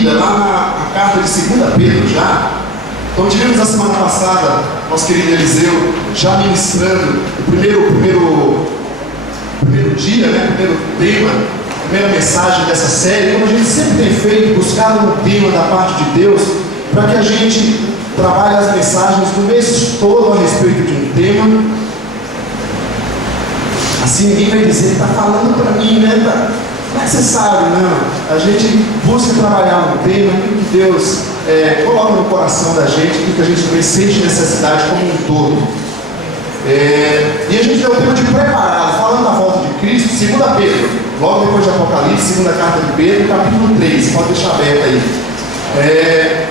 Bíblia lá na carta de 2 Pedro já. Então tivemos na semana passada nosso querido Eliseu já ministrando o primeiro dia, né? O primeiro tema, a primeira mensagem dessa série, como a gente sempre tem feito, buscado um tema da parte de Deus, para que a gente trabalhe as mensagens do mês todo a respeito de um tema. Assim ninguém vai dizer, está falando para mim, né? Como é que você sabe? Não, a gente busca trabalhar um tema que Deus coloca no coração da gente, que a gente também sente necessidade como um todo. E a gente deu o tema de preparado, falando da volta de Cristo, 2 Pedro, logo depois de Apocalipse, segunda carta de Pedro, capítulo 3, pode deixar aberto aí.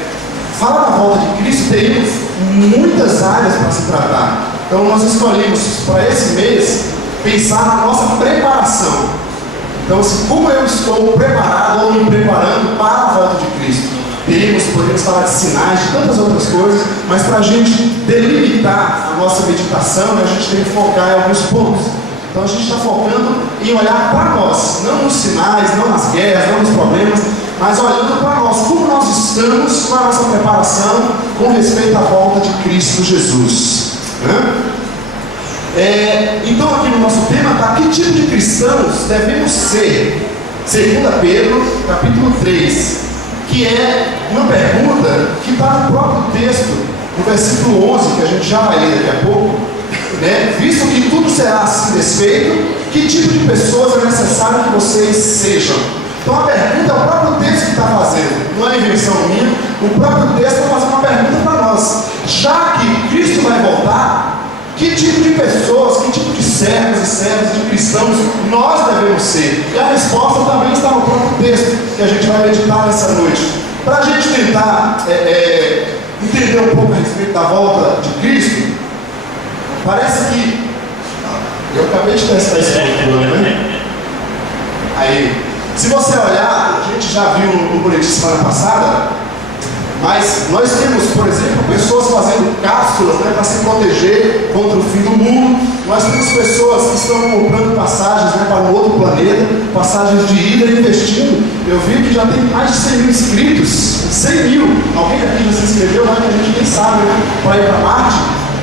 Falar da volta de Cristo, temos muitas áreas para se tratar. Então nós escolhemos para esse mês pensar na nossa preparação. Então, assim, como eu estou preparado ou me preparando para a volta de Cristo? Podemos falar de sinais, de tantas outras coisas, mas para a gente delimitar a nossa meditação, a gente tem que focar em alguns pontos. Então a gente está focando em olhar para nós, não nos sinais, não nas guerras, não nos problemas, mas olhando para nós, como nós estamos com a nossa preparação com respeito à volta de Cristo Jesus. Então aqui no nosso tema está que tipo de cristãos devemos ser. 2 Pedro, capítulo 3, que é uma pergunta que está no próprio texto, no versículo 11, que a gente já vai ler daqui a pouco, né? Visto que tudo será assim desfeito, que tipo de pessoas é necessário que vocês sejam? Então a pergunta é o próprio texto que está fazendo, não é invenção minha, o próprio texto está fazendo uma pergunta para nós. Já que Cristo vai voltar, que tipo de pessoas, que tipo de servos e servas, de cristãos nós devemos ser? E a resposta também está no próprio texto que a gente vai meditar nessa noite. Para a gente tentar entender um pouco a respeito da volta de Cristo, parece que... Eu acabei de testar esse controle, né? Aí, se você olhar, a gente já viu no boletim semana passada, mas nós temos, por exemplo, pessoas fazendo cápsulas, né, para se proteger contra o fim do mundo. Nós temos pessoas que estão comprando passagens, né, para um outro planeta, passagens de ida e investindo. Eu vi que já tem mais de 100 mil inscritos, 100 mil. Alguém aqui já se inscreveu, mas a gente nem sabe, né, para ir para Marte.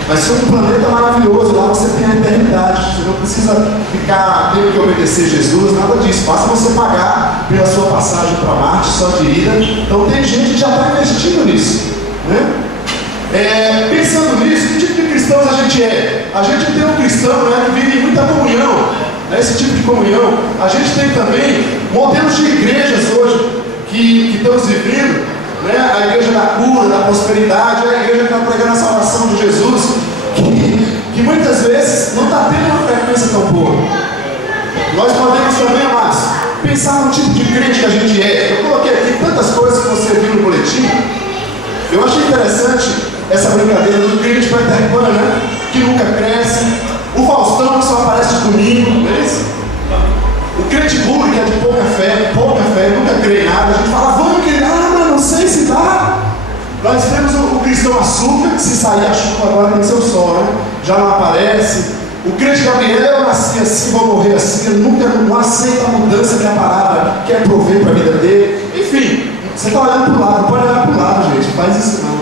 Vai ser um planeta maravilhoso, lá você tem a eternidade, você não precisa ficar tendo que obedecer Jesus, nada disso, basta você pagar pela sua passagem para Marte, só de ida. Então tem gente que já está investindo nisso, né? Pensando nisso, que tipo de cristãos a gente é? A gente tem um cristão, né, que vive em muita comunhão, né, esse tipo de comunhão. A gente tem também modelos de igrejas hoje que estamos vivendo, né? A igreja da cura, da prosperidade, a igreja que está pregando a salvação de Jesus, que muitas vezes não está tendo uma frequência tão boa. Nós podemos também, amados, pensar no tipo de crente que a gente é. Eu coloquei aqui tantas coisas que você viu no boletim. Eu achei interessante essa brincadeira do crente Peter Pan, né? Que nunca cresce. O Faustão que só aparece de domingo, não é isso? O crente burro que é de pouca fé, nunca crê em nada. A gente fala, vamos crer, mas não sei se dá. Nós temos o cristão açúcar, que se sair a chuva agora tem seu sol, né? Já não aparece. O crente Gabriel, eu nasci assim, vou morrer assim. Ele nunca não aceita a mudança que a palavra quer prover para a vida dele. Enfim, você está olhando para o lado, não pode olhar para o lado, gente, não faz isso não.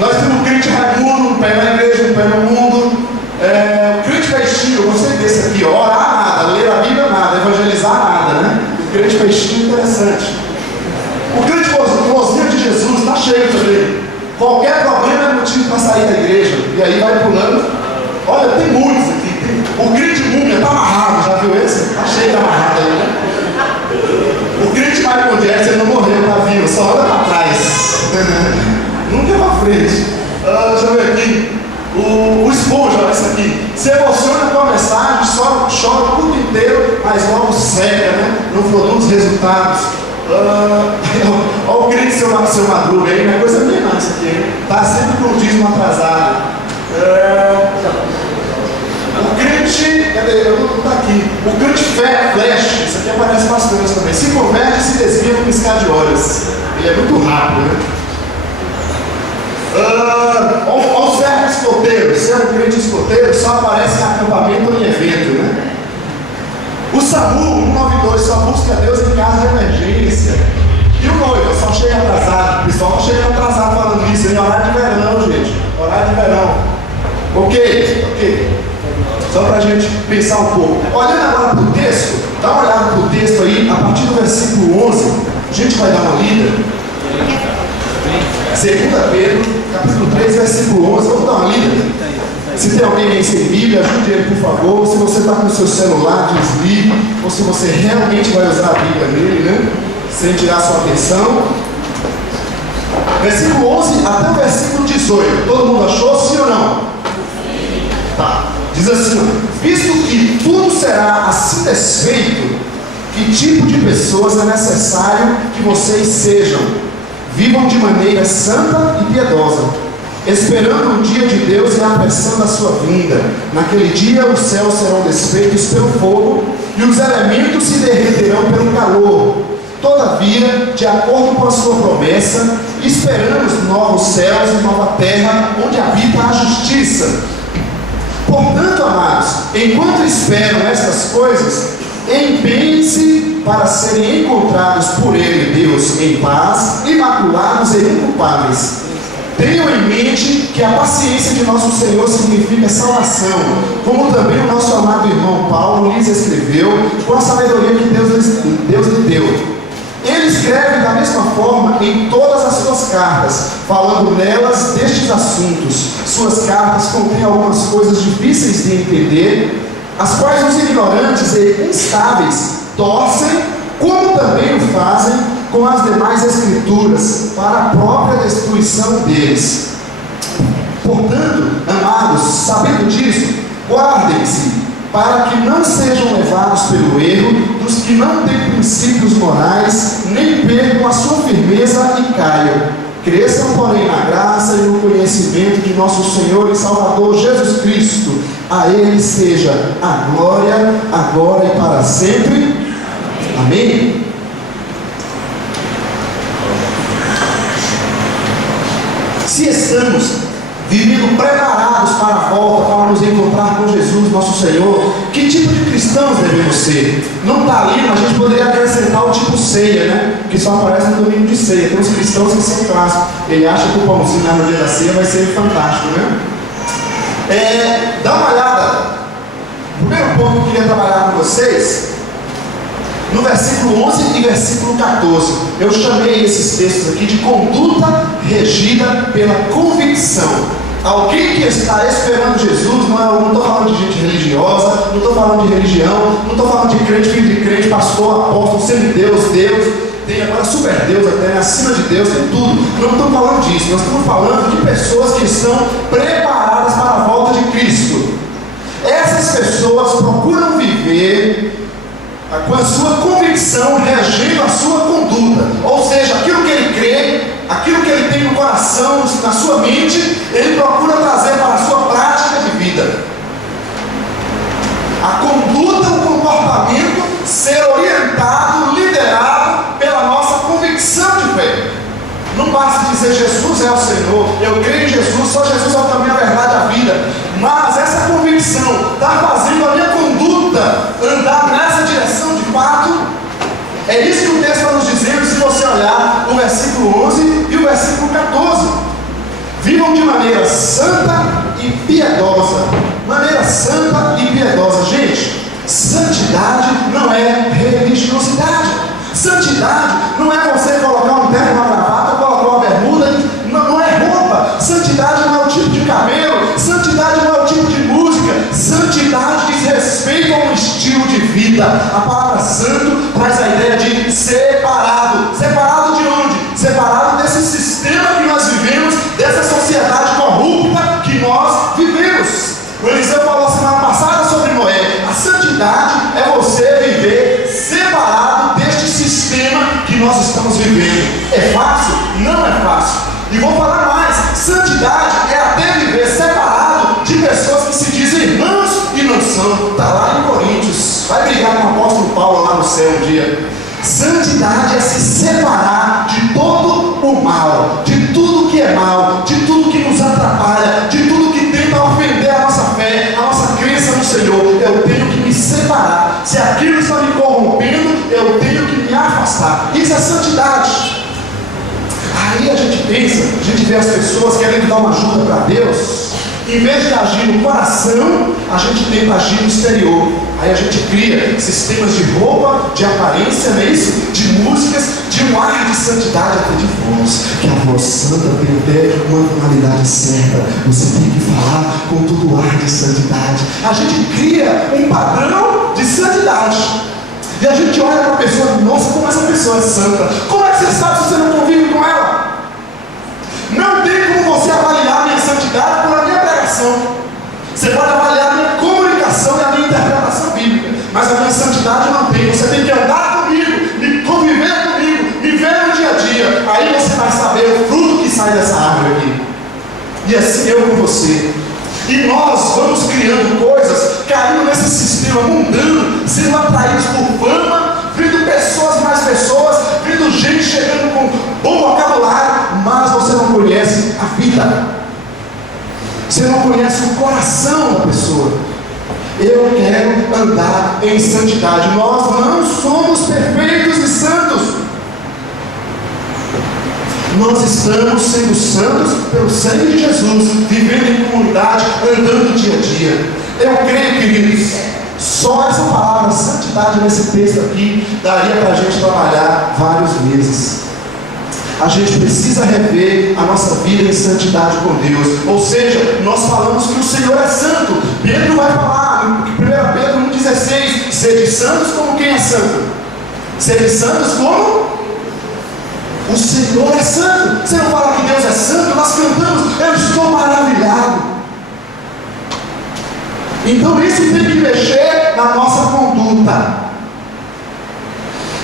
Nós temos o crente Raimundo, um pé na igreja, um pé no mundo. O crente peixinho, eu gostei desse aqui, ó, orar nada, ler a Bíblia nada, evangelizar nada, né? O crente peixinho é interessante. O crente mozinho de Jesus está cheio também. Qualquer problema é motivo para sair da igreja. E aí vai pulando. Olha, tem muitos aqui. O crente múmia está amarrado, já viu esse? Está cheio de amarrado aí, né? O crente Michael Jackson não morreu, está vivo, só anda para trás. Nunca é para frente. Deixa eu ver aqui. O esponja, olha isso aqui. Se emociona com a mensagem, chora o culto inteiro, mas logo seca, né? Não produz resultados. Olha o crente seu Madruga aí, não é coisa minha não isso aqui. Está sempre com o dízimo atrasado. O crente, cadê? Eu não está aqui. O crente flash, isso aqui aparece bastante também. Se converte e se desvia no piscar de olhos. Ele é muito rápido, né? Olha o servo escoteiro. Servo crente escoteiro só aparece em acampamento ou em evento, né? O SAMU 192 só busca Deus em caso de emergência. E o Só para a gente pensar um pouco. Olhando agora para o texto, dá uma olhada para o texto aí, a partir do versículo 11, a gente vai dar uma lida. 2 Pedro, capítulo 3, versículo 11, vamos dar uma lida. Se tem alguém aí sem Bíblia, ajude ele, por favor. Se você está com o seu celular, desligue. Ou se você realmente vai usar a Bíblia nele, né? Sem tirar sua atenção. Versículo 11 até o versículo 18. Todo mundo achou, sim ou não? Tá. Diz assim: visto que tudo será assim desfeito, que tipo de pessoas é necessário que vocês sejam? Vivam de maneira santa e piedosa, esperando o dia de Deus e apressando a sua vinda. Naquele dia os céus serão desfeitos pelo fogo e os elementos se derreterão pelo calor. Todavia, de acordo com a sua promessa, esperamos novos céus e nova terra, onde habita a justiça. Portanto, amados, enquanto esperam estas coisas, empenhem-se para serem encontrados por Ele, Deus, em paz, imaculados e inculpáveis. Tenham em mente que a paciência de nosso Senhor significa salvação, como também o nosso amado irmão Paulo lhes escreveu, com a sabedoria que Deus lhe deu. Ele escreve da mesma forma em todas as suas cartas, falando nelas destes assuntos. Suas cartas contêm algumas coisas difíceis de entender, as quais os ignorantes e instáveis torcem, como também o fazem com as demais escrituras, para a própria destruição deles. Portanto, amados, sabendo disso, guardem-se, para que não sejam levados pelo erro dos que não têm princípios morais, nem percam a sua firmeza e caiam. Cresçam, porém, na graça e no conhecimento de nosso Senhor e Salvador Jesus Cristo. A Ele seja a glória, agora e para sempre. Amém? Se estamos vivendo preparados para a volta, para nos encontrar com Jesus, nosso Senhor, que tipo de cristãos devemos ser? Não está ali, mas a gente poderia acrescentar o tipo ceia, né? Que só aparece no domingo de ceia. Tem uns cristãos que são clássicos. Ele acha que o pãozinho lá no dia da ceia vai ser fantástico, né? Dá uma olhada. O primeiro ponto que eu queria trabalhar com vocês, no versículo 11 e versículo 14, eu chamei esses textos aqui de conduta regida pela convicção. Alguém que está esperando Jesus, não estou falando de gente religiosa, não estou falando de religião, não estou falando de crente, filho de crente, pastor, apóstolo, semideus, Deus, tem agora super Deus até, acima de Deus, tem tudo. Não estamos falando disso, nós estamos falando de pessoas que estão preparadas para a volta de Cristo. Essas pessoas procuram viver com a sua convicção regendo a sua conduta, ou seja, aquilo que ele crê, aquilo que ele tem no coração, na sua mente, ele procura trazer para a sua prática de vida. A conduta, o comportamento, ser orientado, liderado pela nossa convicção de fé. Não basta dizer Jesus é o Senhor, eu creio em Jesus, só Jesus é o caminho, a verdade, a vida. Mas essa convicção está fazendo a minha conduta andar nessa direção de fato. É isso que o texto está nos dizendo, se você olhar o versículo 11 e o versículo 14. Vivam de maneira santa e piedosa. Maneira santa e piedosa. Gente, santidade não é religiosidade. Santidade não é você colocar um terno, uma gravata, colocar uma bermuda, não é roupa. Santidade não é o tipo de cabelo, santidade não é o tipo de música. Santidade diz respeito a um estilo de vida. A palavra santo traz a ideia de separado. Separado de onde? Separado desse sistema que nós vivemos, dessa sociedade corrupta que nós vivemos. O Eliseu falou semana passada sobre Noé. A santidade é você viver separado deste sistema que nós estamos vivendo. É fácil? Não é fácil. E vou falar mais, santidade é até viver separado de pessoas que se dizem irmãos e não são. Está lá em Coríntios, vai brigar com o apóstolo Paulo lá no céu um dia. Santidade é se separar de todo o mal, de tudo que é mal, de tudo que nos atrapalha, de tudo que tenta ofender a nossa fé, a nossa crença no Senhor. Eu tenho que me separar. Se aquilo está me corrompendo, eu tenho que me afastar. Isso é santidade. Aí a gente pensa, a gente vê as pessoas querendo dar uma ajuda para Deus, Em vez de agir no coração, a gente tenta agir no exterior. Aí a gente cria sistemas de roupa, de aparência, não é isso? De músicas, de um ar de santidade, até de voz. Que a voz santa tem até uma tonalidade certa. Você tem que falar com todo o ar de santidade. A gente cria um padrão de santidade. E a gente olha para a pessoa, nossa, como essa pessoa é santa. Como é que você sabe se você não convive com ela? Não tem como você avaliar a minha santidade pela minha pregação. Você pode avaliar a minha comunicação e a minha interpretação bíblica, mas a minha santidade não tem. Você tem que andar comigo, conviver comigo, me ver no dia a dia. Aí você vai saber o fruto que sai dessa árvore aqui. E assim eu com você. E nós vamos criando coisas, caindo nesse sistema mundano, sendo atraídos por fama, vendo pessoas mais pessoas, vendo gente chegando com bom vocabulário, mas você não conhece a vida. Você não conhece o coração da pessoa. Eu quero andar em santidade. Nós não somos perfeitos e santos. Nós estamos sendo santos pelo sangue de Jesus, vivendo em comunidade, andando dia a dia. Eu creio, queridos, só essa palavra santidade nesse texto aqui daria para a gente trabalhar vários meses. A gente precisa rever a nossa vida em santidade com Deus. Ou seja, nós falamos que o Senhor é santo. Pedro vai falar em 1 Pedro 1,16: sede santos como quem é santo? Sede santos como? O Senhor é santo. Você não fala que Deus é santo? Nós cantamos, eu estou maravilhado. Então isso tem que mexer na nossa conduta.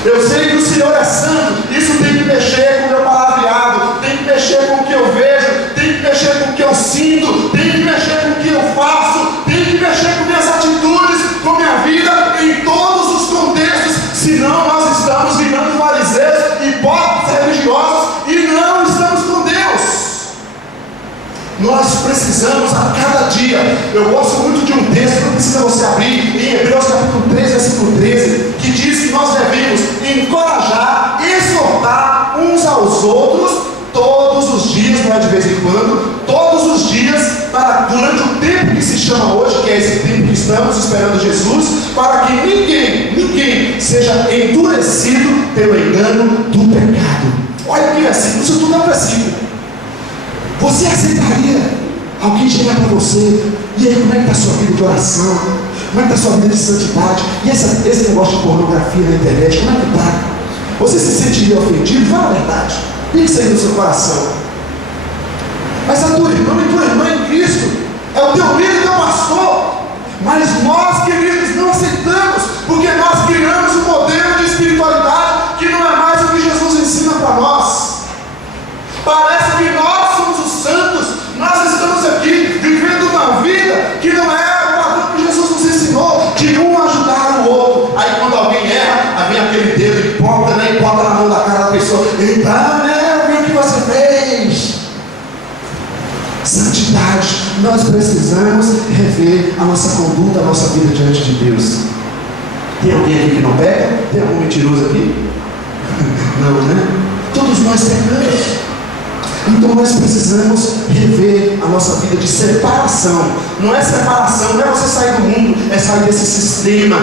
Eu sei que o Senhor é santo, isso tem que mexer com o meu palavreado, tem que mexer com o que eu vejo, tem que mexer com o que eu sinto, tem que mexer com o que eu faço, tem que mexer com minhas atitudes, com minha vida, em todos os contextos, senão nós estamos virando fariseus, hipócritas religiosos e não estamos com Deus. Nós precisamos a cada dia. Eu gosto muito de um texto, não precisa você abrir, em Hebreus capítulo 3, versículo 13, que diz que nós devemos encorajar, exortar uns aos outros todos os dias, não é de vez em quando, todos os dias, para durante o tempo que se chama hoje, que é esse tempo que estamos esperando Jesus, para que ninguém seja endurecido pelo engano do pecado. Olha que versículo, isso tudo é um versículo. Você aceitaria alguém chegar para você, e aí como é que está a sua vida de oração? Como é que está a sua vida de santidade? E esse negócio de pornografia na internet, como é que está? Você se sentiria ofendido? Fala a verdade. Isso aí no seu coração. Mas a tua irmã e tua irmã em Cristo é o teu líder e teu pastor. Mas nós, queridos, não aceitamos, porque nós criamos um modelo de espiritualidade que não é mais o que Jesus ensina para nós. Parece que nós somos os santos, nós estamos aqui vivendo uma vida que não é o padrão que Jesus nos ensinou, de um ajudar o outro. Aí quando alguém erra, aí vem aquele dedo hipócrita, né, e bota na mão da cara da pessoa. Então, né, o que você fez? Santidade. Nós precisamos rever a nossa conduta, a nossa vida diante de Deus. Tem alguém aqui que não peca? Tem algum mentiroso aqui? Não, né? Todos nós pecamos. Então nós precisamos rever a nossa vida de separação. Não é separação, não é você sair do mundo, é sair desse sistema,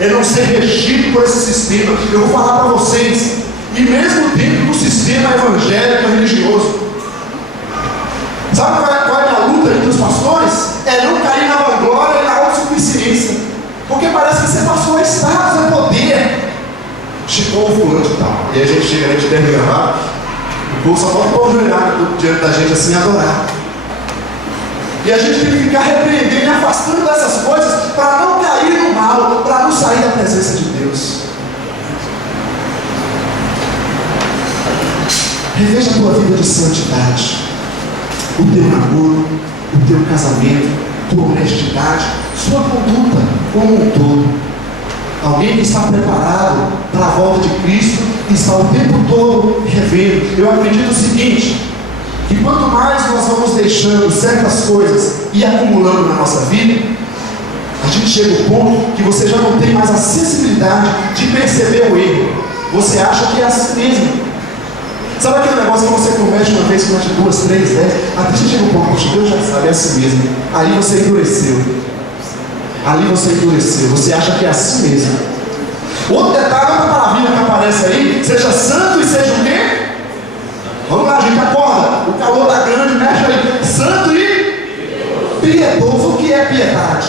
é não ser regido por esse sistema. Eu vou falar para vocês, e mesmo dentro do sistema evangélico religioso, sabe qual é a luta entre os pastores? É não cair na vanglória e na autossuficiência, porque parece que ser pastor é status, é poder. Chegou o fulano e tal, e aí a gente chega, a gente deve gravar. O só pode pôr o joelho diante da gente assim, adorar. E a gente tem que ficar repreendendo e afastando dessas coisas para não cair no mal, para não sair da presença de Deus. Reveja a tua vida de santidade, o teu namoro, o teu casamento, tua honestidade, sua conduta como um todo. Alguém que está preparado para a volta de Cristo e está o tempo todo revendo. Eu acredito o seguinte, que quanto mais nós vamos deixando certas coisas e acumulando na nossa vida, a gente chega ao ponto que você já não tem mais a sensibilidade de perceber o erro. Você acha que é assim mesmo. Sabe aquele negócio que você começa converte uma vez, converte duas, três, 10, até você chega um ponto, poxa, Deus já sabe, é assim mesmo. Ali você endureceu. Ali você endureceu. Você acha que é assim mesmo. Outro detalhe, outra palavrinha que aparece aí, seja santo e seja o quê? Vamos lá, gente, acorda. O calor está grande, mexe aí. Santo e piedoso. O que é piedade?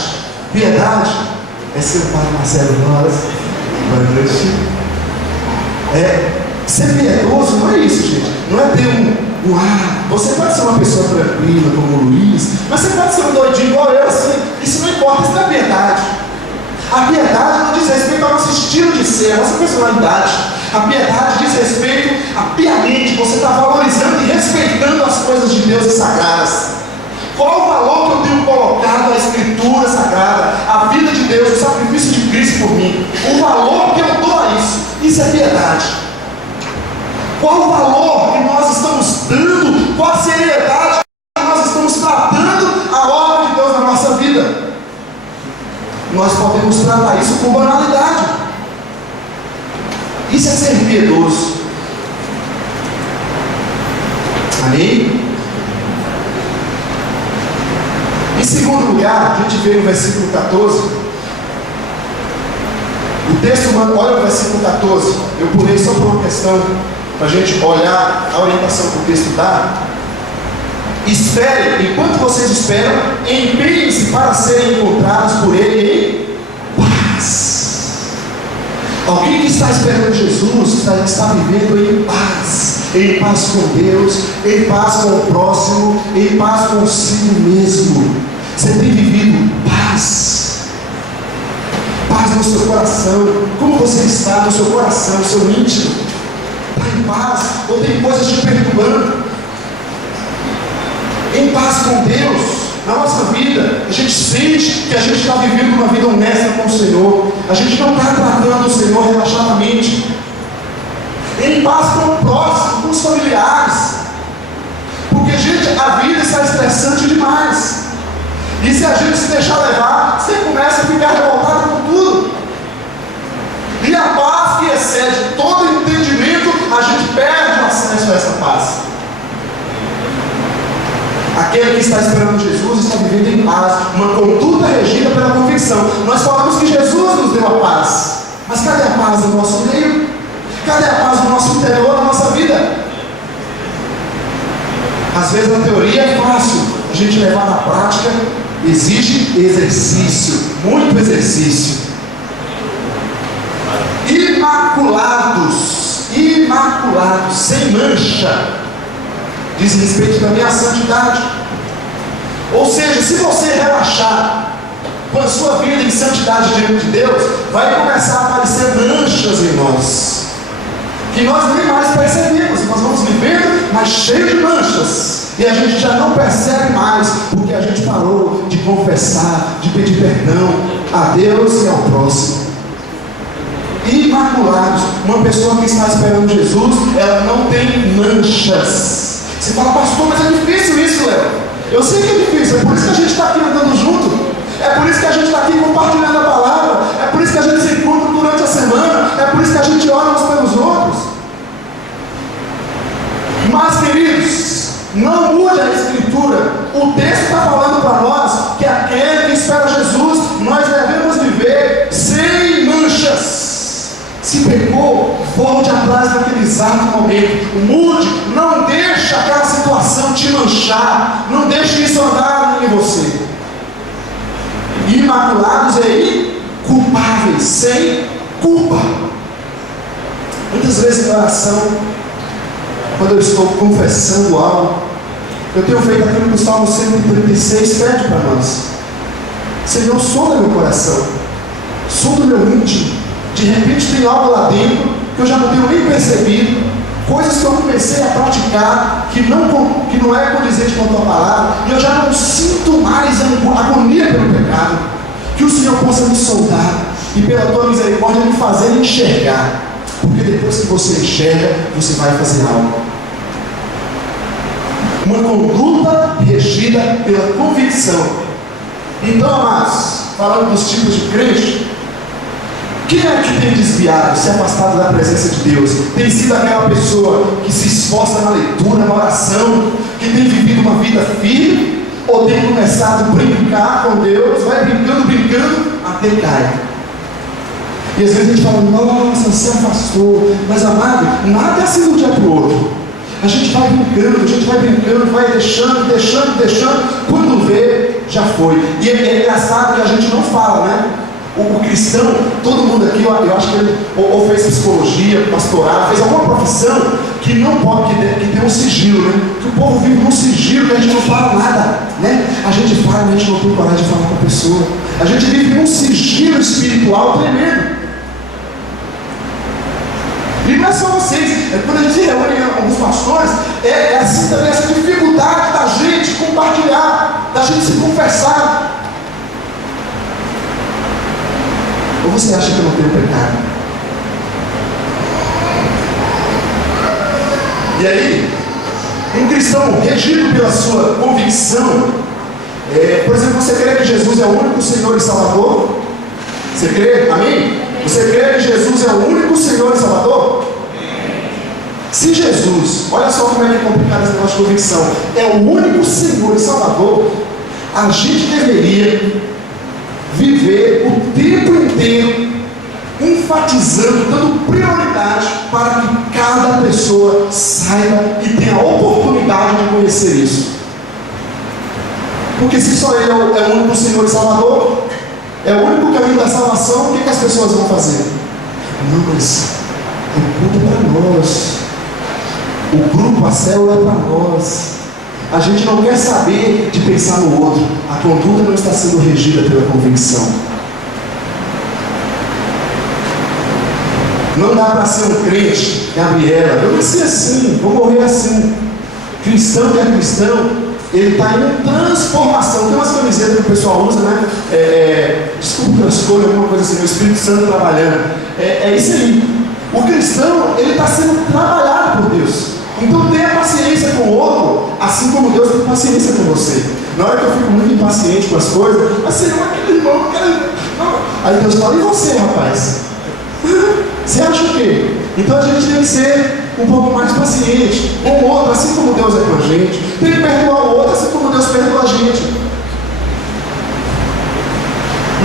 Piedade é ser o Padre Marcelo Rosa. Boa noite. Ser piedoso não é isso, gente. Não é ter você pode ser uma pessoa tranquila, como o Luiz, mas você pode ser um doidinho igual eu, assim. Isso não importa, isso não é piedade. A piedade não diz respeito ao nosso estilo de ser, à nossa personalidade. A piedade diz respeito a piamente, você está valorizando e respeitando as coisas de Deus e sagradas. Qual o valor que eu tenho colocado à Escritura Sagrada, à vida de Deus, o sacrifício de Cristo por mim? O valor que eu dou a isso, isso é piedade. Qual o valor que nós estamos dando, qual a seriedade que nós estamos tratando a obra de Deus na nossa vida? Nós podemos tratar isso com banalidade. Isso é ser piedoso. Amém? Em segundo lugar, a gente vê no versículo 14. O texto humano, olha o versículo 14. Eu pulei só por uma questão, para a gente olhar a orientação que o texto dá. Espere, enquanto vocês esperam, empenhem-se para serem encontrados por Ele em paz. Alguém que está esperando Jesus, está vivendo em paz com Deus, em paz com o próximo, em paz consigo mesmo. Você tem vivido paz no seu coração. Como você está no seu coração, no seu íntimo? Está em paz ou tem coisas te perturbando? Em paz com Deus, na nossa vida, a gente sente que a gente está vivendo uma vida honesta com o Senhor. A gente não está tratando o Senhor relaxadamente. Em paz com o próximo, com os familiares. Porque, gente, a vida está estressante demais. E se a gente se deixar levar, você começa a ficar revoltado com tudo. E a paz que excede todo entendimento, a gente perde o acesso a essa paz. Aquele que está esperando Jesus está vivendo em paz, uma conduta regida pela convicção. Nós falamos que Jesus nos deu a paz, mas cadê a paz no nosso meio? Cadê a paz no nosso interior, na nossa vida? Às vezes a teoria é fácil, a gente levar na prática exige exercício, muito exercício. Imaculados, sem mancha, diz respeito também à santidade. Ou seja, se você relaxar com a sua vida em santidade diante de Deus, vai começar a aparecer manchas em nós, que nós nem mais percebemos. Nós vamos vivendo, mas cheio de manchas, e a gente já não percebe mais, porque a gente parou de confessar, de pedir perdão a Deus e ao próximo. Imaculados, uma pessoa que está esperando Jesus, ela não tem manchas. Você fala, pastor, mas é difícil isso, Léo. Eu sei que é difícil, é por isso que a gente está aqui andando junto, é por isso que a gente está aqui compartilhando a palavra, é por isso que a gente se encontra durante a semana, é por isso que a gente ora uns pelos outros. Mas, queridos, não mude a Escritura. O texto está falando para nós que aquele que espera Jesus, nós devemos viver sem manchas. Se pecou, volte atrás naquele exato momento. Mude, não deixe aquela situação te manchar, não deixe isso andar em você. Imaculados e inculpáveis, sem culpa. Muitas vezes na oração, quando eu estou confessando algo, eu tenho feito aquilo que o Salmo 136 pede para nós. Senhor, sonda meu coração, sonda o meu íntimo. De repente tem algo lá dentro que eu já não tenho nem percebido, coisas que eu comecei a praticar que não é condizente com a tua palavra, e eu já não sinto mais agonia pelo pecado. Que o Senhor possa me soldar e pela tua misericórdia me fazer enxergar, porque depois que você enxerga, você vai fazer algo. Uma conduta regida pela convicção. Então, amados, falando dos tipos de crente, Quem é que tem desviado, se afastado da presença de Deus? Tem sido aquela pessoa que se esforça na leitura, na oração, que tem vivido uma vida firme, ou tem começado a brincar com Deus, vai brincando, até cai. E às vezes a gente fala, nossa, se afastou. Mas amado, nada é assim de um dia para o outro. A gente vai brincando, vai deixando, quando vê, já foi. E é engraçado que a gente não fala, né? O cristão, todo mundo aqui, eu acho que ele ou fez psicologia, pastorado, fez alguma profissão que não pode, que tem um sigilo, né? Que o povo vive num sigilo, que a gente não fala nada, né? A gente fala, a gente não tem coragem de falar com a pessoa. A gente vive num sigilo espiritual tremendo. E não é só vocês, quando a gente se reúne com alguns pastores, é assim também essa dificuldade da gente compartilhar, da gente se confessar. Ou você acha que eu não tenho pecado? E aí, um cristão regido pela sua convicção, por exemplo, você crê que Jesus é o único Senhor e Salvador? Você crê? Amém? Você crê que Jesus é o único Senhor e Salvador? Se Jesus, olha só como é que é complicado esse negócio de convicção, é o único Senhor e Salvador, a gente deveria viver o tempo inteiro enfatizando, dando prioridade para que cada pessoa saiba e tenha a oportunidade de conhecer isso. Porque se só Ele é o único Senhor e Salvador, é o único caminho da salvação, o que as pessoas vão fazer? Não, mas o culto é para nós, o grupo, a célula é para nós. A gente não quer saber de pensar no outro. A conduta não está sendo regida pela convicção. Não dá para ser um crente, Gabriela, eu nasci assim, vou morrer assim. Cristão que é cristão, ele está em transformação. Tem umas camisetas que o pessoal usa, né? Desculpa a escolha, alguma coisa assim, o Espírito Santo trabalhando. É isso aí. O cristão, ele está sendo trabalhado por Deus. Então tenha paciência com o outro, assim como Deus tem paciência com você. Na hora que eu fico muito impaciente com as coisas, assim, aquele irmão, aí Deus fala, e você, rapaz? Você acha o quê? Então a gente tem que ser um pouco mais paciente com o outro, assim como Deus é com a gente. Tem que perdoar o outro, assim como Deus perdoa a gente.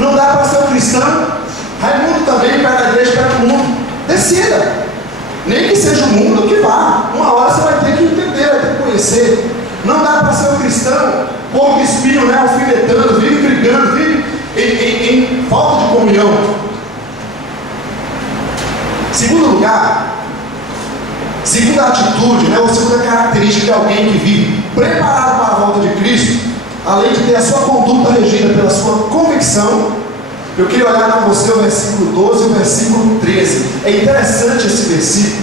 Não dá para ser um cristão. Raimundo também, perto da igreja, perto do mundo. Decida. Nem que seja o mundo que vá. Uma hora você vai ter que entender, vai ter que conhecer. Não dá para ser um cristão, porco espinho, né? Alfinetando, vive brigando, vive em falta de comunhão. Segundo lugar, segunda atitude, né, ou segunda característica de alguém que vive preparado para a volta de Cristo, além de ter a sua conduta regida pela sua convicção, eu queria olhar para você o versículo 12 e o versículo 13. É interessante esse versículo.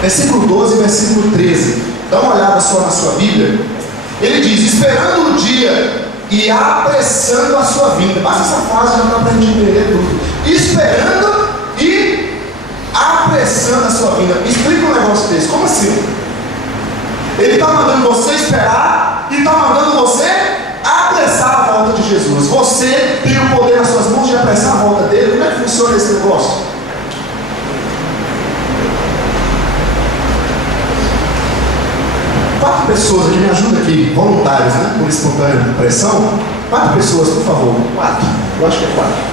Versículo 12 e versículo 13. Dá uma olhada só na sua Bíblia. Ele diz, esperando o dia e apressando a sua vinda. Basta essa frase, já dá para a gente entender tudo. Esperando e apressando a sua vinda. Explica um negócio desse. Como assim? Ele está mandando você esperar e está mandando você apressar a volta de Jesus. Você tem o poder nas suas mãos de apressar a volta dele. Como é que funciona esse negócio? Quatro pessoas aqui, me ajudam aqui, voluntários, né? Por espontânea pressão. 4 pessoas, por favor. 4. Eu acho que é 4.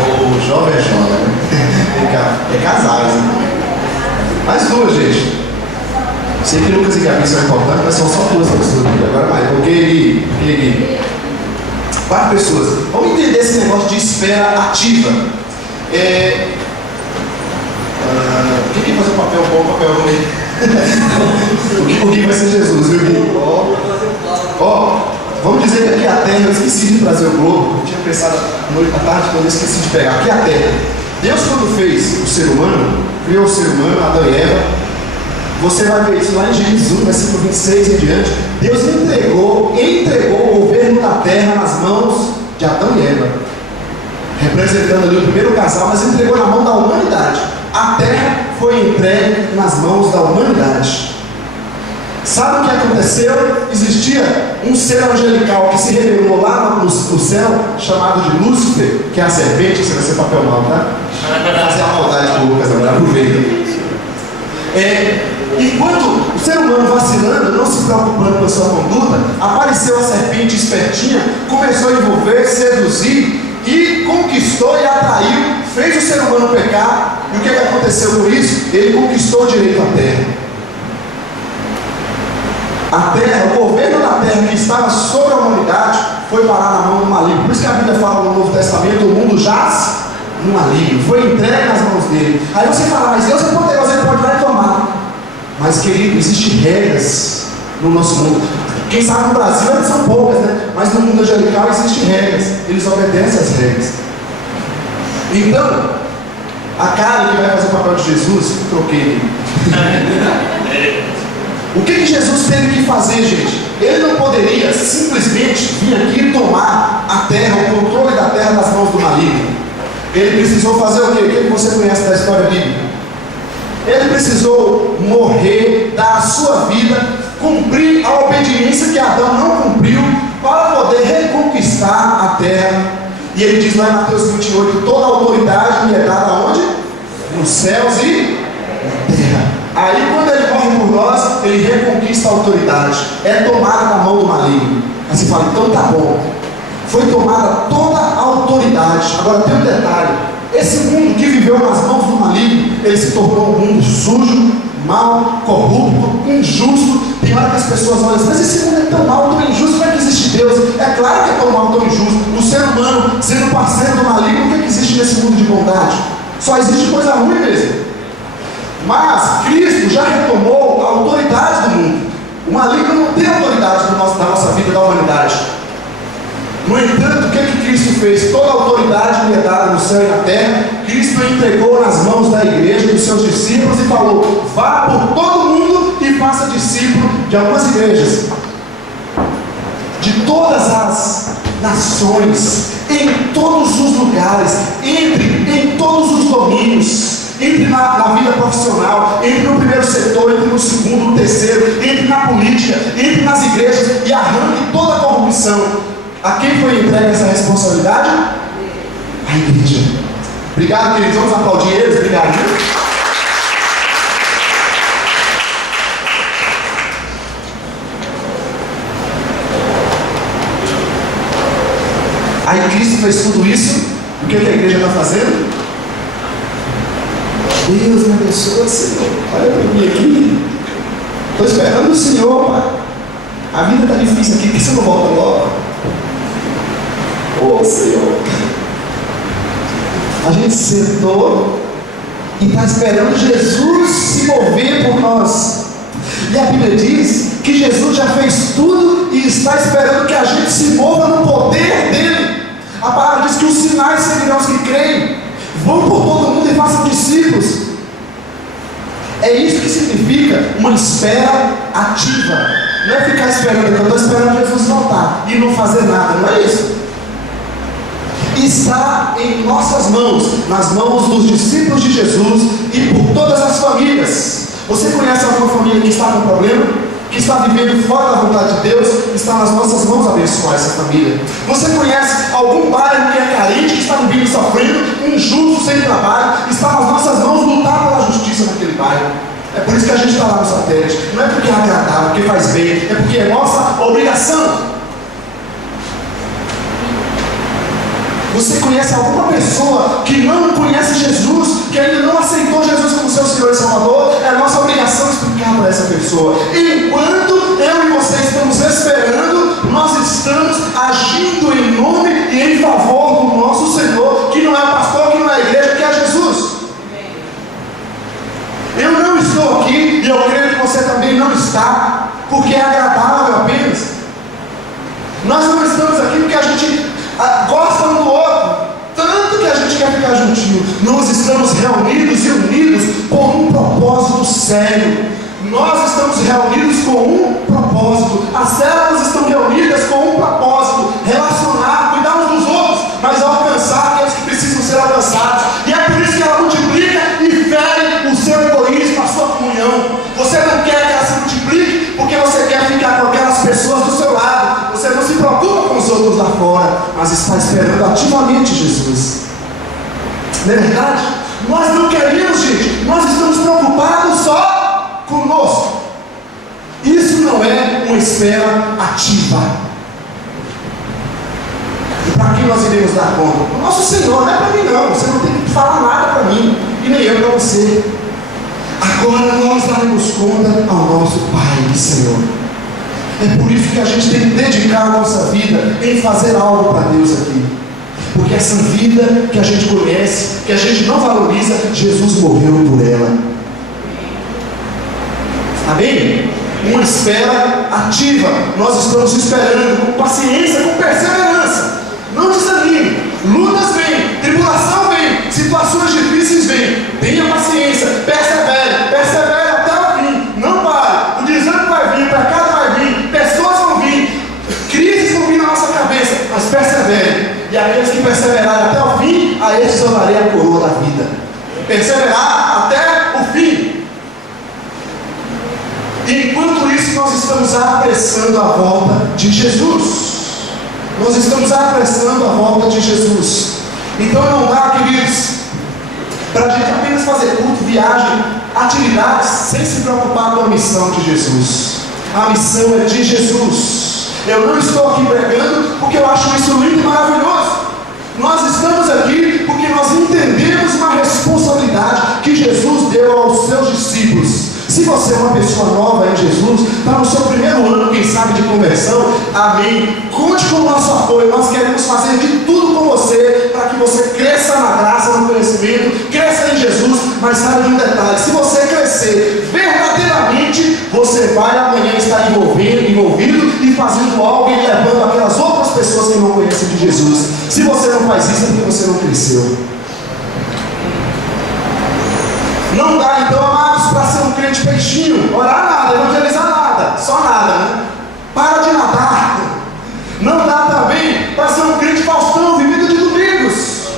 O jovem é jovem, né? É casais, né? Mais 2, gente. Sei que Lucas e Gabi são importantes, mas são só 2 pessoas aqui. Agora mais, porque 4 pessoas. Vamos entender esse negócio de espera ativa. Quem vai fazer papel bom, papel ruim? O que vai ser Jesus, viu, Gui? Vamos dizer que aqui é a Terra, eu esqueci de trazer o globo. Eu tinha pensado à tarde quando eu esqueci de pegar. Aqui é a Terra. Deus, quando fez o ser humano, criou o ser humano, Adão e Eva. Você vai ver isso lá em Gênesis 1, versículo 26 e em diante. Deus entregou o governo da terra nas mãos de Adão e Eva, representando ali o primeiro casal, mas entregou na mão da humanidade. A terra foi entregue nas mãos da humanidade. Sabe o que aconteceu? Existia um ser angelical que se revelou lá no céu, chamado de Lúcifer, que é a serpente. Isso vai ser papel mal, tá? Vou fazer a maldade com o Lucas agora, aproveita. Enquanto o ser humano vacilando, não se preocupando com a sua conduta, apareceu a serpente espertinha, começou a envolver, seduzir e conquistou e atraiu, fez o ser humano pecar. E o que aconteceu com isso? Ele conquistou o direito à terra. A terra, o governo da terra que estava sobre a humanidade, foi parar na mão do maligno. Por isso que a Bíblia fala no Novo Testamento: o mundo jaz no maligno, foi entregue nas mãos dele. Aí você fala, mas Deus é poderoso, ele pode dar e tomar. Mas, querido, existem regras no nosso mundo. Quem sabe no Brasil elas são poucas, né? Mas no mundo angelical existem regras, eles obedecem às regras. Então, a cara que vai fazer o papel de Jesus, troquei. O que Jesus teve que fazer, gente? Ele não poderia simplesmente vir aqui e tomar a terra, o controle da terra nas mãos do maligno. Ele precisou fazer o quê? O que você conhece da história bíblica? Ele precisou morrer, dar a sua vida, cumprir a obediência que Adão não cumpriu, para poder reconquistar a terra. E ele diz lá em Mateus 28, toda a autoridade me é dada onde? Nos céus e na terra. Aí quando ele morre por nós, ele reconquista a autoridade, é tomada na mão do maligno. Aí você fala, então tá bom, foi tomada toda a autoridade. Agora tem um detalhe: esse mundo que viveu nas mãos do maligno, ele se tornou um mundo sujo, mau, corrupto, injusto. Tem hora que as pessoas olham, mas esse mundo é tão mau, tão injusto, como é que existe Deus? É claro que é tão mau, tão injusto. O ser humano sendo parceiro do maligno, o que existe nesse mundo de bondade? Só existe coisa ruim mesmo. Mas Cristo já retomou a autoridade do mundo. O maligno não tem autoridade da nossa vida, da humanidade. No entanto, o que Cristo fez? Toda a autoridade me é dada no céu e na terra. Cristo entregou nas mãos da igreja, dos seus discípulos, e falou: vá por todo mundo e faça discípulo de algumas igrejas, de todas as nações, em todos os lugares, entre em todos os domínios. Entre na vida profissional, entre no primeiro setor, entre no segundo, no terceiro, entre na política, entre nas igrejas, e arranque toda a corrupção. A quem foi entregue essa responsabilidade? A igreja. Obrigado, queridos. Vamos aplaudir eles. Obrigado. Aí Cristo fez tudo isso. O que a igreja está fazendo? Deus me abençoe, Senhor. Olha para mim aqui. Estou esperando o Senhor, Pai. A vida está difícil aqui, por que você não volta logo? Ô Senhor. A gente sentou e está esperando Jesus se mover por nós. E a Bíblia diz que Jesus já fez tudo e está esperando que a gente se mova no poder dele. A palavra diz que os sinais seguirão os que creem. Vão por todo mundo e façam discípulos. É isso que significa uma espera ativa. Não é ficar esperando, eu estou esperando Jesus voltar e não fazer nada, não é isso? Está em nossas mãos, nas mãos dos discípulos de Jesus e por todas as famílias. Você conhece alguma família que está com problema? Que está vivendo fora da vontade de Deus? Está nas nossas mãos abençoar essa família. Você conhece algum bairro que é carente, que está vivendo sofrendo, injusto, sem trabalho? Está nas nossas mãos lutar pela justiça naquele bairro. É por isso que a gente está lá no satélite. Não é porque é agradável, porque faz bem, é porque é nossa obrigação. Você conhece alguma pessoa que não conhece Jesus, que ainda não aceitou Jesus como seu Senhor e Salvador? É nossa obrigação explicar para essa pessoa. Enquanto eu e você estamos esperando, nós estamos agindo em nome e em favor do nosso Senhor, que não é o pastor, que não é a igreja, que é Jesus. Eu não estou aqui, e eu creio que você também não está, porque é agradável apenas. Nós não estamos aqui porque a gente gosta um do outro, tanto que a gente quer ficar juntinho. Nós estamos reunidos e unidos por um propósito sério. Nós estamos reunidos com um propósito. As células estão reunidas com um propósito: relacionar, cuidar uns dos outros, mas alcançar aqueles que precisam ser alcançados. E é por isso que ela multiplica e fere o seu egoísmo, a sua comunhão. Você não quer que ela se multiplique porque mas está esperando ativamente Jesus. Não é verdade? Nós não queremos, gente, nós estamos preocupados só conosco. Isso não é uma espera ativa. E para quem nós iremos dar conta? O nosso Senhor, não é para mim não, você não tem que falar nada para mim, e nem eu para você. Agora nós daremos conta ao nosso Pai e Senhor. É por isso que a gente tem que dedicar a nossa vida em fazer algo para Deus aqui. Porque essa vida que a gente conhece, que a gente não valoriza, Jesus morreu por ela. Amém? Uma espera ativa. Nós estamos esperando com paciência, com perseverança. Não desanime. Lutas vêm, tribulação vem, situações difíceis vêm. Tenha paciência, persevere, persevere até o fim. Não pare. O desânimo vai vir, o pecado vai vir, pessoas vão vir, crises vão vir na nossa cabeça, mas persevere. E aqueles que perseverarem até o fim, a estes eu darei a coroa da vida. Perseverar até o fim. E enquanto isso, nós estamos apressando a volta de Jesus. Nós estamos apressando a volta de Jesus. Então não dá, queridos, para a gente apenas fazer culto, viagem, atividades, sem se preocupar com a missão de Jesus. A missão é de Jesus. Eu não estou aqui pregando porque eu acho isso lindo e maravilhoso. Nós estamos aqui porque nós entendemos uma responsabilidade que Jesus deu aos seus discípulos. Se você é uma pessoa nova em Jesus, está no seu primeiro ano, quem sabe, de conversão, amém. Conte com o nosso apoio, nós queremos fazer de tudo com você, para que você cresça na graça, no conhecimento, cresça em Jesus, mas sabe de um detalhe, se você crescer verdadeiramente, você vai amanhã estar envolvido e fazendo algo e levando aquelas outras pessoas que não conhecem de Jesus. Se você não faz isso, é porque você não cresceu. Não dá então, amados, para ser um crente peixinho, orar nada, evangelizar nada, só nada, né? Para de nadar. Não dá também para ser um crente Faustão, vivido de domingos.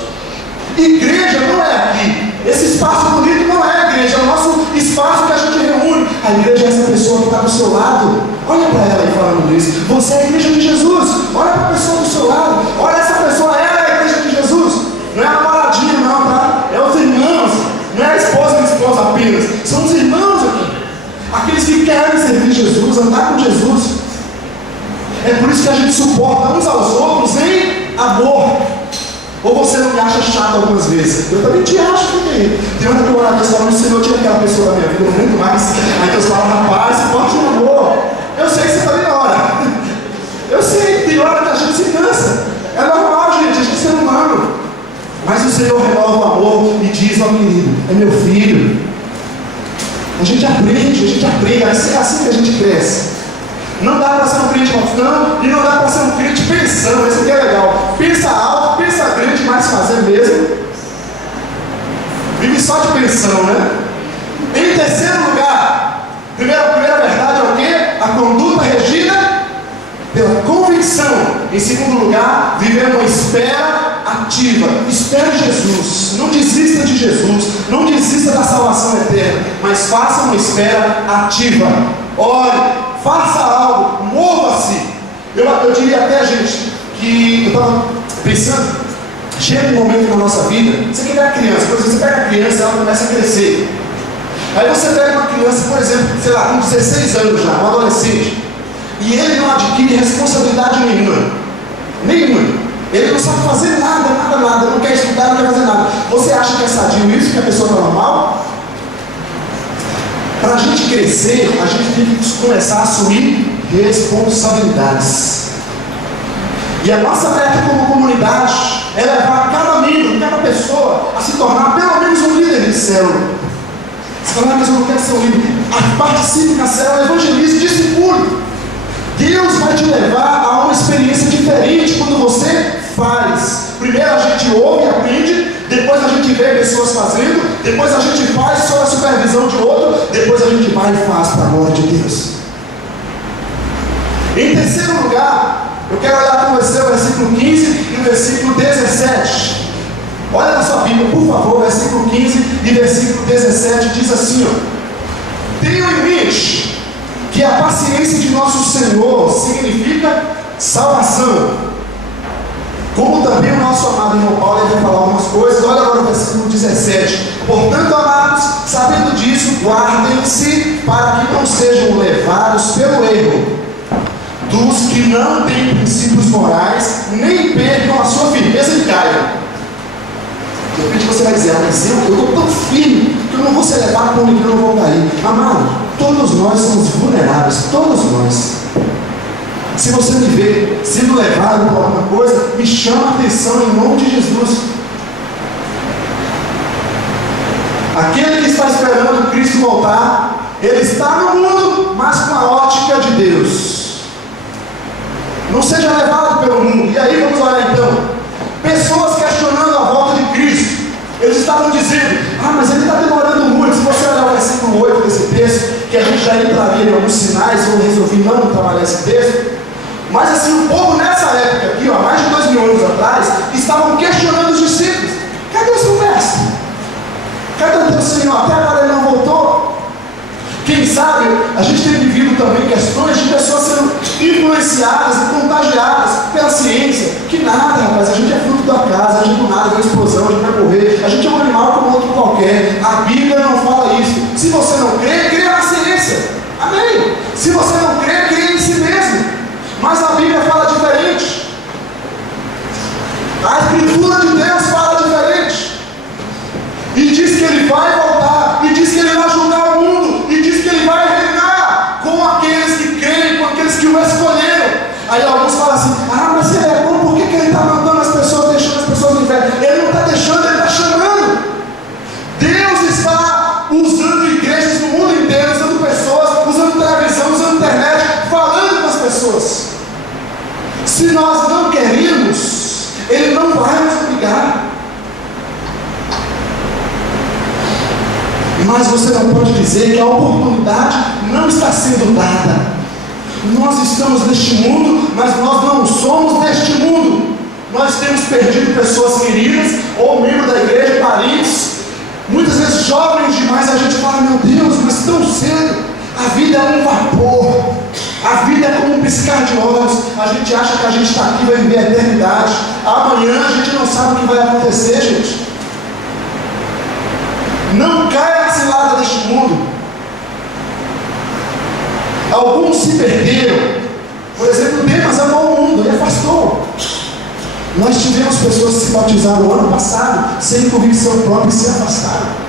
Igreja não é aqui. Esse espaço bonito não é a igreja, é o nosso espaço que a gente reúne. A igreja é essa pessoa que está do seu lado. Olha para ela aí falando isso. Você é a igreja de Jesus. Olha para a pessoa do seu lado. Olha, essa pessoa é a igreja de Jesus. Não é a namoradinha não, tá? É os irmãos. Não é a esposa e a esposa apenas. São os irmãos aqui. Aqueles que querem servir Jesus, andar com Jesus. É por isso que a gente suporta uns aos outros em amor. Ou você não me acha chato algumas vezes? Eu também te acho também. Tem hora que eu orar pessoal, o Senhor tira aquela pessoa da minha vida muito mais. Aí Deus fala, rapaz, suporte o amor. Eu sei que você também ora. Eu sei que tem hora que a gente se cansa. É normal, gente, a gente é ser humano. Mas o Senhor renova o amor e diz, ó querido, é meu filho. A gente aprende, é assim que a gente cresce. Não dá para ser um crente Faustão e não dá para ser um crente pensando, esse aqui é legal. Pensa alto, pensa grande, mas fazer mesmo. Vive só de pensão, né? Em terceiro lugar, primeira verdade é o quê? A conduta regida pela convicção. Em segundo lugar, viver uma espera ativa. Espere Jesus. Não desista de Jesus. Não desista da salvação eterna. Mas faça uma espera ativa. Ore, faça algo, mova-se. Eu diria até, gente, que eu estava pensando, chega um momento na nossa vida, você que pega criança, por exemplo, você pega a criança, ela começa a crescer. Aí você pega uma criança, por exemplo, sei lá, com 16 anos já, um adolescente, e ele não adquire responsabilidade nenhuma. Ele não sabe fazer nada, não quer estudar, não quer fazer nada. Você acha que é sadio isso, que a pessoa está normal? Para a gente crescer, a gente tem que começar a assumir responsabilidades. E a nossa tarefa como comunidade é levar cada membro, cada pessoa a se tornar pelo menos um líder de célula. Você fala, mas eu não quero ser um líder. Participe na célula, evangelize, discipule. Deus vai te levar a uma experiência diferente quando você faz. Primeiro a gente ouve e aprende, depois a gente vê pessoas fazendo, depois a gente faz sob a supervisão de outro, depois a gente vai e faz para a glória de Deus. Em terceiro lugar, eu quero olhar com você o versículo 15 e o versículo 17. Olha na sua Bíblia, por favor, versículo 15 e versículo 17 diz assim, ó: tenham em mente que a paciência de nosso Senhor significa salvação. Como também o nosso amado irmão Paulo, ele vai falar algumas coisas. Olha agora o versículo 17. Portanto, amados, sabendo disso, guardem-se para que não sejam levados pelo erro dos que não têm princípios morais, nem percam a sua firmeza e caiam. De repente você vai dizer, mas eu estou tão firme que eu não vou ser levado por ninguém, eu não vou cair. Amado, todos nós somos vulneráveis, todos nós. Se você me vê sendo levado por alguma coisa, me chama a atenção em nome de Jesus. Aquele que está esperando Cristo voltar, ele está no mundo, mas com a ótica de Deus. Não seja levado pelo mundo. E aí vamos olhar então. Pessoas questionando a volta de Cristo. Eles estavam dizendo, mas ele está demorando muito. Se você olhar o versículo 8 desse texto, que a gente já entraria em alguns sinais, eu resolvi não trabalhar esse texto. Mas assim, o povo nessa época aqui, há mais de 2000 anos atrás, estavam questionando os discípulos. Cadê o seu mestre? Cadê o teu Senhor? Até agora ele não voltou. Quem sabe, a gente tem vivido também questões de pessoas sendo influenciadas e contagiadas pela ciência. Que nada, rapaz, a gente é fruto da casa, a gente do nada, vai explosão, a gente vai morrer, a gente é um animal como outro qualquer. A Bíblia não fala isso. Se você não crê, crê na ciência. Amém? Se você não crê, crê em si mesmo. Mas a Bíblia fala diferente. A Escritura de Deus fala diferente. E diz que Ele vai voltar. E diz que Ele vai julgar o mundo. E diz que Ele vai reinar com aqueles que creem, com aqueles que o escolheram. Aí alguns falam assim, mas Ele é bom, por que Ele está mandando as pessoas, deixando as pessoas no inferno? Ele não está deixando, Ele está chamando. Deus está usando igrejas no mundo inteiro, usando pessoas, usando televisão, usando internet, falando com as pessoas. Se nós não queremos, Ele não vai nos obrigar. Mas você não pode dizer que a oportunidade não está sendo dada. Nós estamos neste mundo, mas nós não somos deste mundo. Nós temos perdido pessoas queridas, ou membros da igreja, parentes, muitas vezes jovens demais. A gente fala, meu Deus, mas tão cedo. A vida é um vapor. A vida é como um piscar de olhos. A gente acha que a gente está aqui e vai viver a eternidade. Amanhã a gente não sabe o que vai acontecer, gente. Não caia na cilada deste mundo. Alguns se perderam. Por exemplo, Demas amou o mundo e afastou. Nós tivemos pessoas que se batizaram no ano passado sem convicção própria e se afastaram.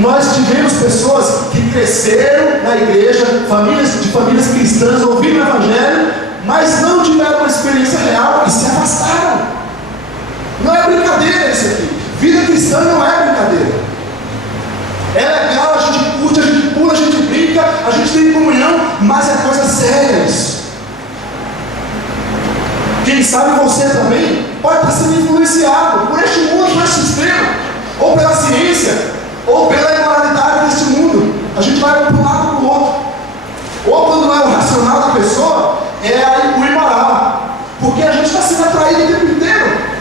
Nós tivemos pessoas que cresceram na igreja, famílias cristãs, ouviram o Evangelho, mas não tiveram uma experiência real e se afastaram. Não é brincadeira isso aqui. Vida cristã não é brincadeira. É legal, a gente curte, a gente pula, a gente brinca, a gente tem comunhão, mas é coisa séria isso. Quem sabe você também pode estar sendo influenciado por este mundo, por este sistema, ou pela ciência, ou pela imoralidade deste mundo. A gente vai para um lado ou para o outro. Ou quando não é o racional da pessoa, é o imoral. Porque a gente está sendo atraído o tempo inteiro.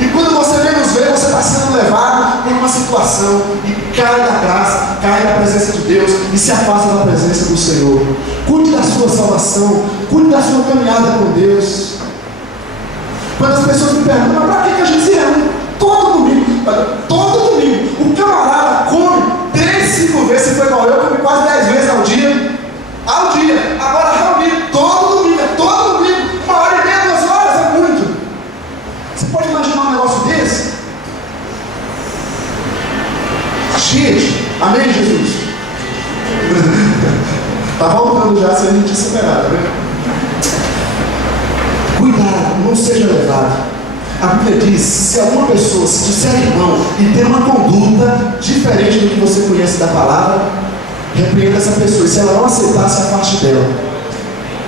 E quando você menos vê, você está sendo levado por uma situação e cai da graça, cai da presença de Deus e se afasta da presença do Senhor. Cuide da sua salvação, cuide da sua caminhada com Deus. Quando as pessoas me perguntam, mas para que a gente se reúne? Todo domingo. Todo domingo. O camarada come 3, 5 vezes, se foi igual eu, come quase 10 vezes ao dia. Agora reunir todo domingo, todo domingo, 1h30, 2 horas é muito. Você pode imaginar um negócio desse? Gente, amém, Jesus? Está voltando já, se a gente superar, tá vendo? Cuidado, não seja levado. A Bíblia diz, se alguma pessoa se disser irmão e ter uma conduta diferente do que você conhece da palavra, repreenda essa pessoa. E se ela não aceitar, se afaste dela.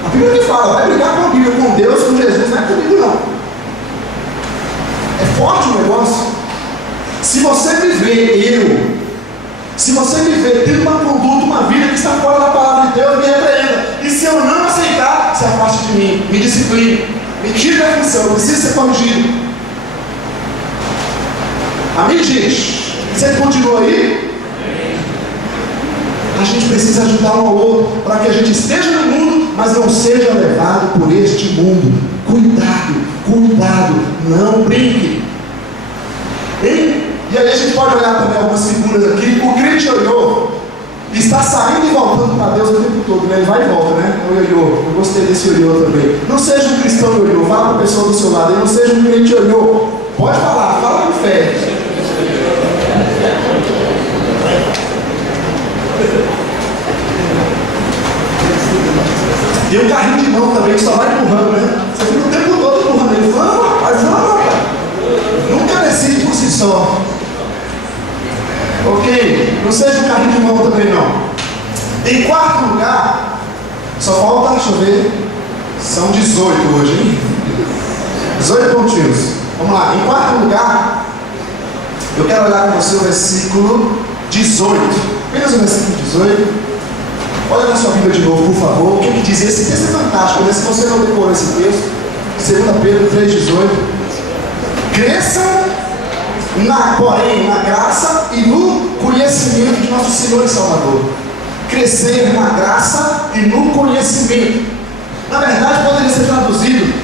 A Bíblia que fala, vai brigar com a Bíblia, com Deus, com Jesus, não é comigo não. É forte o negócio. Se você me ver, se você me ver tendo uma conduta, uma vida que está fora da palavra de Deus, me repreenda. E se eu não aceitar, se afaste de mim, me discipline, me tire da função, eu preciso ser corrigido. Amém, gente? Você continua aí? A gente precisa ajudar um ao outro para que a gente esteja no mundo, mas não seja levado por este mundo. Cuidado, cuidado, não brinque. E aí a gente pode olhar também algumas figuras aqui. O crente ioiô está saindo e voltando para Deus o tempo todo, né? Ele vai e volta, né? O ioiô, eu gostei desse ioiô também. Não seja um cristão ioiô, fala para a pessoa do seu lado, não seja um crente ioiô. Pode falar, fala com fé. E o carrinho de mão também, que só vai empurrando, né? Você fica o tempo todo empurrando ele. Vamos, rapaz, vamos, rapaz. Nunca decide por si só. Ok? Não seja um carrinho de mão também, não. Em quarto lugar, só falta, deixa eu ver, são 18 hoje, hein? 18 pontinhos. Vamos lá. Em quarto lugar, eu quero olhar com você o versículo 18. Apenas o versículo 18. Olha na sua Bíblia de novo, por favor. O que diz? Esse texto é fantástico, né? Se você não decorou esse texto, 2 Pedro 3,18. Cresçam, porém, na graça e no conhecimento de nosso Senhor e Salvador. Crescer na graça e no conhecimento. Na verdade, poderia ser traduzido: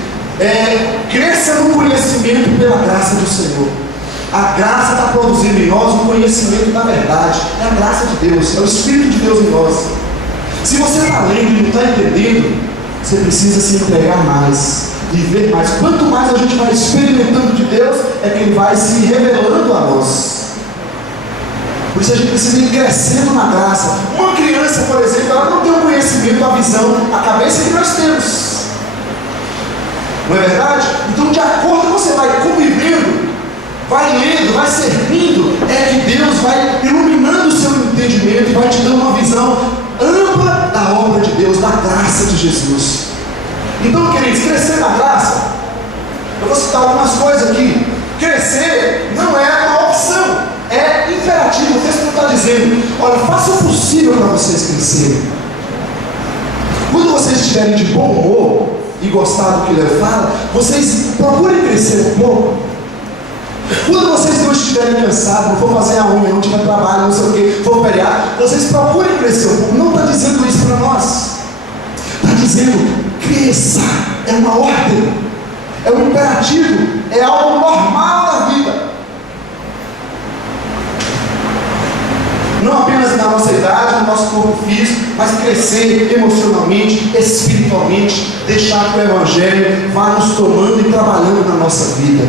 cresça no conhecimento pela graça do Senhor. A graça está produzindo em nós o conhecimento da verdade. É a graça de Deus, é o Espírito de Deus em nós. Se você está lendo e não está entendendo, você precisa se entregar mais, viver mais. Quanto mais a gente vai experimentando de Deus, é que Ele vai se revelando a nós. Por isso a gente precisa ir crescendo na graça. Uma criança, por exemplo, ela não tem o conhecimento, a visão, a cabeça que nós temos. Não é verdade? Então, de acordo com você vai convivendo, vai lendo, vai servindo, é que Deus vai iluminando o seu entendimento e vai te dando uma visão ampla da obra de Deus, da graça de Jesus. Então, queridos, crescer na graça, eu vou citar algumas coisas aqui. Crescer não é uma opção, é imperativo. O texto não está dizendo: olha, faça o possível para vocês crescerem. Quando vocês estiverem de bom humor e gostar do que ele fala, vocês procurem crescer um pouco. Quando vocês não estiverem cansados, não for fazer a unha, não tiver trabalho, não sei o que, for feriar, vocês procurem crescer um pouco. Não está dizendo isso para nós. Está dizendo: cresça. É uma ordem, é um imperativo, é algo normal da vida. Não apenas na nossa idade, no nosso corpo físico, mas crescer emocionalmente, espiritualmente, deixar que o Evangelho vá nos tomando e trabalhando na nossa vida.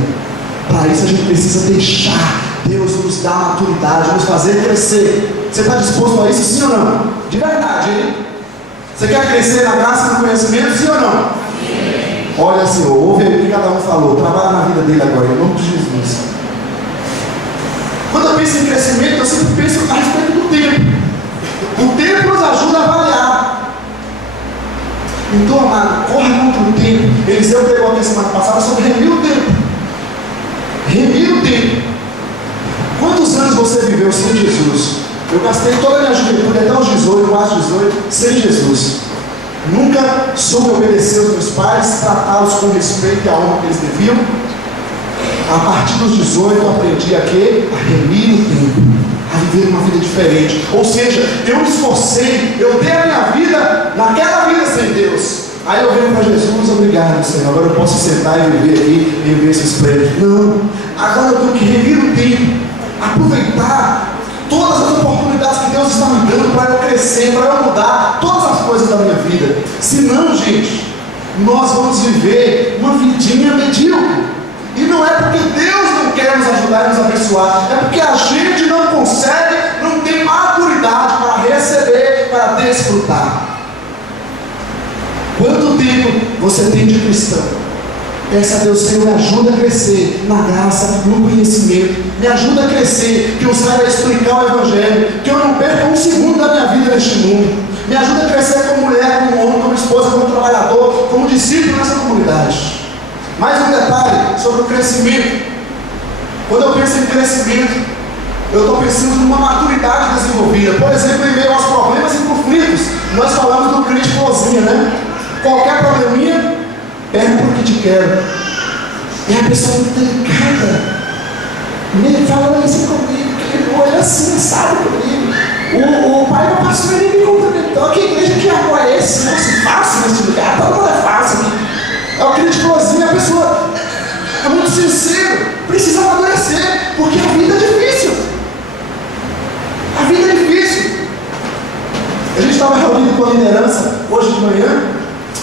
Para isso a gente precisa deixar Deus nos dar maturidade, nos fazer crescer. Você está disposto a isso, sim ou não? De verdade, hein? Você quer crescer na graça e no conhecimento, sim ou não? Sim. Olha, Senhor, ouve aí o que cada um falou. Trabalha na vida dele agora, em nome de Jesus. Quando eu penso em crescimento, eu sempre penso a respeito do tempo. O tempo nos ajuda a avaliar. Então, amado, corre contra o tempo. Eliseu pregou aqui semana passada sobre remir o tempo. Remir o tempo. Quantos anos você viveu sem Jesus? Eu gastei toda a minha juventude, até os 18, quase 18, sem Jesus. Nunca soube obedecer aos meus pais, tratá-los com respeito e a honra que eles deviam. A partir dos 18 eu aprendi a quê? A remir o tempo, a viver uma vida diferente. Ou seja, eu me esforcei, eu dei a minha vida naquela vida sem Deus. Aí eu venho para Jesus: obrigado, Senhor, agora eu posso sentar e viver aqui e viver esses prêmios. Não, agora eu tenho que remir o tempo, aproveitar todas as oportunidades que Deus está me dando para eu crescer, para eu mudar todas as coisas da minha vida. Senão, gente, nós vamos viver uma vidinha medíocre. E não é porque Deus não quer nos ajudar e nos abençoar, é porque a gente não consegue, não tem maturidade para receber, para desfrutar. Quanto tempo você tem de cristão? Peça a Deus: Senhor, me ajuda a crescer na graça, no conhecimento. Me ajuda a crescer, que eu saiba explicar o Evangelho, que eu não perca um segundo da minha vida neste mundo. Me ajuda a crescer como mulher, como homem, como esposa, como trabalhador, como discípulo nessa comunidade. Mais um detalhe sobre o crescimento. Quando eu penso em crescimento, eu estou pensando numa maturidade desenvolvida. Por exemplo, em meio aos problemas e conflitos, nós falamos do crente cozinha, né? Qualquer probleminha, pergunta o que te quero. É a pessoa muito delicada. Ele fala isso comigo, que ele olha assim, sabe comigo. O pai do pastor ele me cumprimentou. Que igreja que agora é esse? Não se fácil nesse lugar, todo mundo é fácil aqui. É o criticozinho, a pessoa é muito sincero, precisa amadurecer, porque a vida é difícil. A vida é difícil. A gente estava reunido com a liderança hoje de manhã,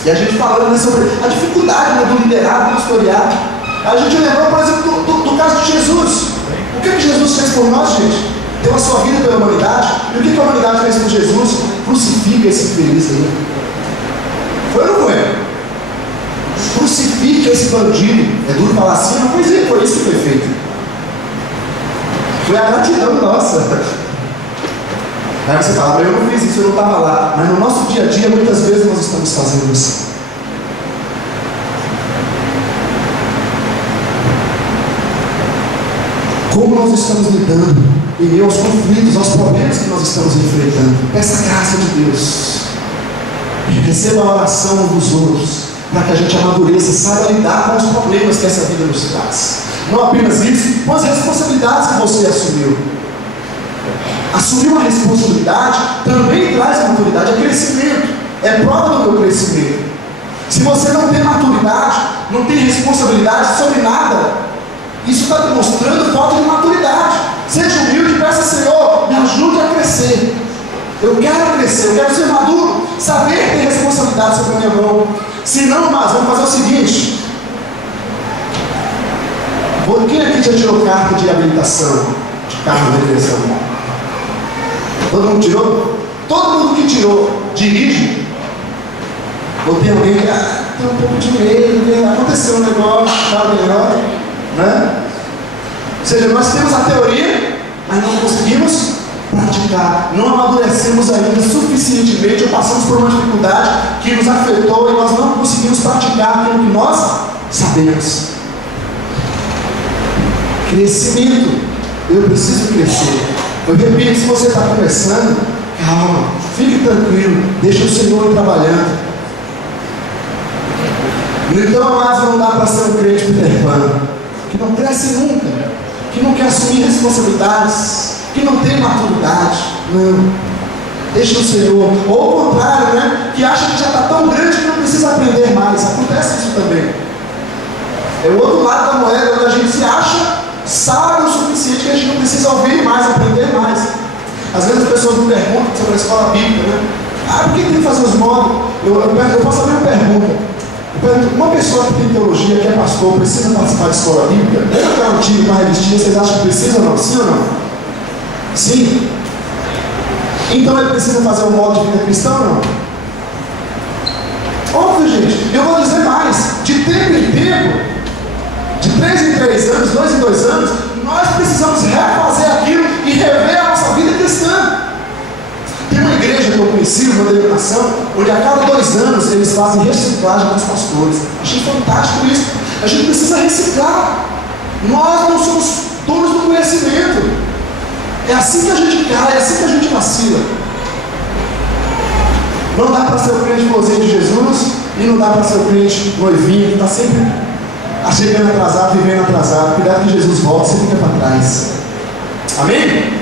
e a gente falando sobre a dificuldade do liderado, do historiado. A gente lembrou, por exemplo, do caso de Jesus. O que Jesus fez por nós, gente? Deu a sua vida pela humanidade. E o que a humanidade fez por Jesus? Crucifica esse infeliz aí. Foi ou não foi? Crucifica esse bandido. É duro falar assim, mas foi isso que foi feito. Foi a gratidão nossa. Aí você fala, eu não fiz isso, eu não estava lá. Mas no nosso dia a dia, muitas vezes nós estamos fazendo isso. Como nós estamos lidando em meio aos conflitos, aos problemas que nós estamos enfrentando. Peça a graça de Deus. Receba a oração uns dos outros, para que a gente amadureça, saiba lidar com os problemas que essa vida nos traz. Não apenas isso, mas as responsabilidades que você assumiu. Assumir uma responsabilidade também traz maturidade, é crescimento, é prova do meu crescimento. Se você não tem maturidade, não tem responsabilidade sobre nada, isso está demonstrando falta de maturidade. Seja humilde e peça, Senhor, me ajude a crescer. Eu quero crescer, eu quero ser maduro, saber ter responsabilidade sobre a minha mão. Se não, mas vamos fazer o seguinte. Quem aqui já tirou carta de habilitação? De carro de direção? Todo mundo tirou? Todo mundo que tirou dirige? Ou tem alguém que tem um pouco de medo, né? Aconteceu um negócio, tá melhor, né? Ou seja, nós temos a teoria, mas não conseguimos praticar, não amadurecemos ainda suficientemente, ou passamos por uma dificuldade que nos afetou e nós não conseguimos praticar aquilo que nós sabemos. Crescimento. Eu preciso crescer. Eu repito, se você está começando, calma, fique tranquilo, deixa o Senhor ir trabalhando. Então, amados, não dá para ser um crente Peter Pan, que não cresce nunca, que não quer assumir responsabilidades, que não tem maturidade. Não. Deixa o Senhor. Ou ao contrário, né? Que acha que já está tão grande que não precisa aprender mais. Acontece isso também. É o outro lado da moeda, onde a gente se acha sábio o suficiente que a gente não precisa ouvir mais, aprender mais. Às vezes as pessoas me perguntam sobre a escola bíblica, né? Por que tem que fazer os módulos? Eu posso abrir uma pergunta. Uma pessoa que tem teologia, que é pastor, precisa participar de escola bíblica? Deve ter um time, uma revistinha, vocês acham que precisa ou não? Sim ou não? Sim. Então ele precisa fazer um modo de vida cristão ou não? Óbvio, gente. Eu vou dizer mais. De tempo em tempo, de 3 em 3 anos, 2 em 2 anos, nós precisamos refazer aquilo e rever a nossa vida cristã. Tem uma igreja que eu conheci, uma denominação, onde a cada 2 anos eles fazem reciclagem com os pastores. Achei fantástico isso. A gente precisa reciclar. Nós não somos donos do conhecimento. É assim que a gente cai, é assim que a gente vacila. Não dá para ser o crente mozinho de Jesus e não dá para ser o crente noivinho que está sempre chegando atrasado, vivendo atrasado. Cuidado que Jesus volta, você fica para trás. Amém?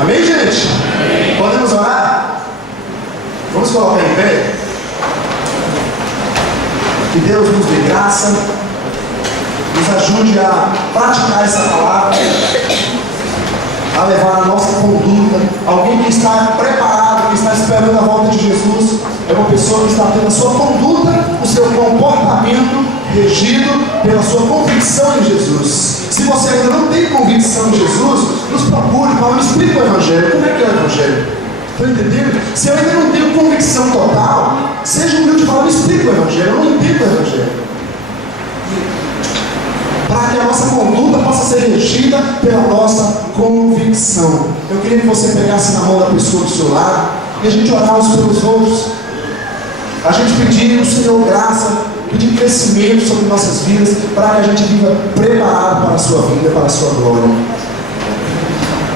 Amém, gente? Amém. Podemos orar? Vamos colocar em pé? Que Deus nos dê graça, nos ajude a praticar essa palavra, a levar a nossa conduta. Alguém que está preparado, que está esperando a volta de Jesus, é uma pessoa que está tendo a sua conduta, o seu comportamento regido pela sua convicção em Jesus. Se você ainda não tem convicção em Jesus, nos procure, fala, me explica o Evangelho. Como é que é o Evangelho? Estão entendendo? Se eu ainda não tenho convicção total, seja humilde e fala, me explica o Evangelho. Eu não entendo o Evangelho. Para que a nossa conduta possa ser regida pela nossa convicção. Eu queria que você pegasse na mão da pessoa do seu lado e a gente orasse uns pelos outros. A gente pedir ao Senhor graça, pedir crescimento sobre nossas vidas, para que a gente viva preparado para a sua vida, para a sua glória.